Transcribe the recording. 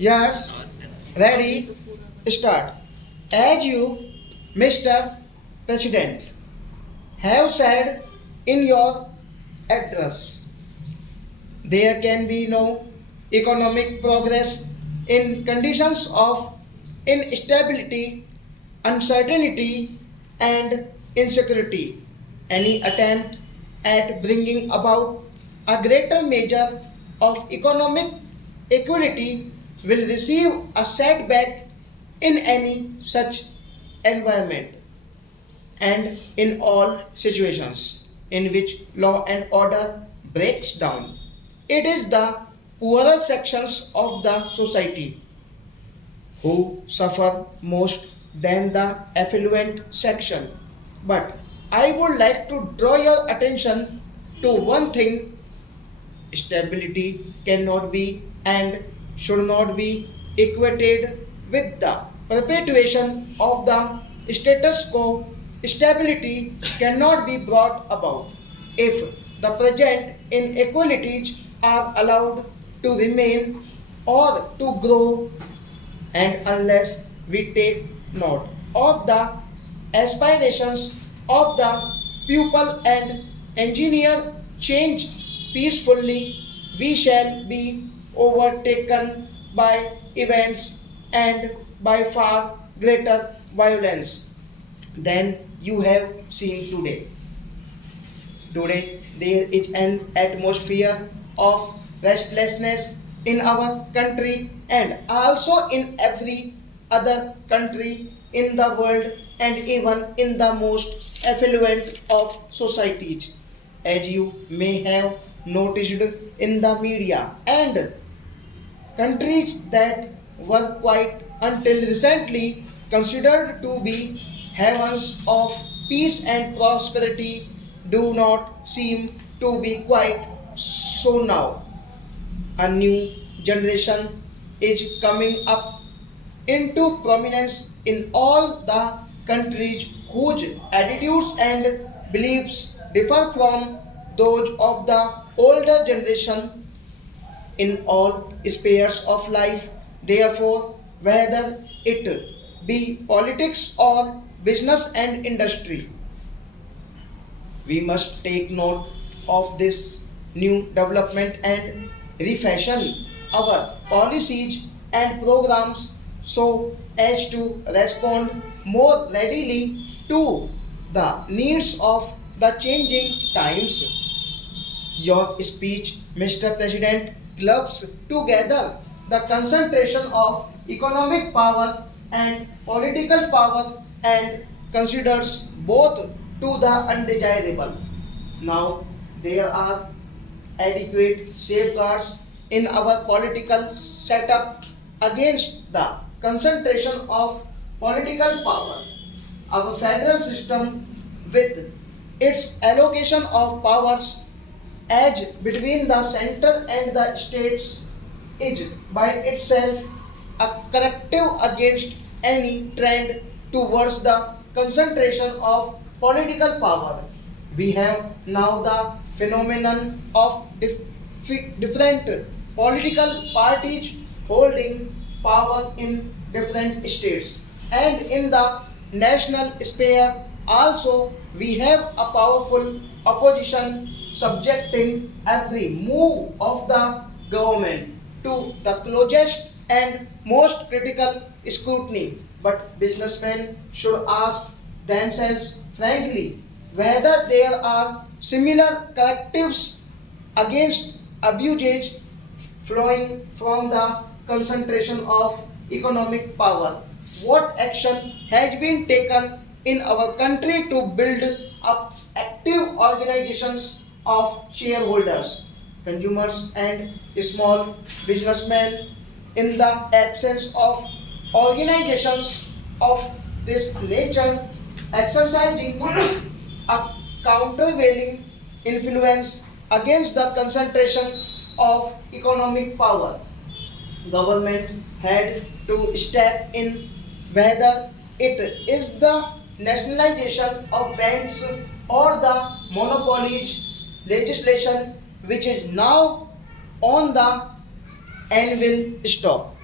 Yes, ready, start. As you, Mr. President, have said in your address, there can be no economic progress in conditions of instability, uncertainty, and insecurity. Any attempt at bringing about a greater measure of economic equality will receive a setback in any such environment and in all situations in which law and order breaks down. It is the poorer sections of the society who suffer most than the affluent section. But I would like to draw your attention to one thing: stability cannot be and should not be equated with the perpetuation of the status quo. Stability cannot be brought about if the present inequalities are allowed to remain or to grow, and unless we take note of the aspirations of the pupil and engineer change peacefully, we shall be overtaken by events and by far greater violence than you have seen today. Today, there is an atmosphere of restlessness in our country and also in every other country in the world and even in the most affluent of societies. As you may have noticed in the media, and countries that were quite until recently considered to be havens of peace and prosperity do not seem to be quite so now. A new generation is coming up into prominence in all the countries whose attitudes and beliefs differ from those of the older generation in all spheres of life. Therefore, whether it be politics or business and industry, we must take note of this new development and refashion our policies and programs so as to respond more readily to the needs of the changing times. Your speech, Mr. President, clubs together the concentration of economic power and political power and considers both to the undesirable. Now, there are adequate safeguards in our political setup against the concentration of political power. Our federal system, with its allocation of powers as between the center and the states, is by itself a corrective against any trend towards the concentration of political power. We have now the phenomenon of different political parties holding power in different states, and in the national sphere also we have a powerful opposition subjecting every move of the government to the closest and most critical scrutiny. But businessmen should ask themselves frankly whether there are similar correctives against abuses flowing from the concentration of economic power. What action has been taken in our country to build up active organizations of shareholders, consumers, and small businessmen in the absence of organizations of this nature exercising a countervailing influence against the concentration of economic power? Government had to step in, whether it is the nationalization of banks or the monopolies legislation which is now on the anvil stop.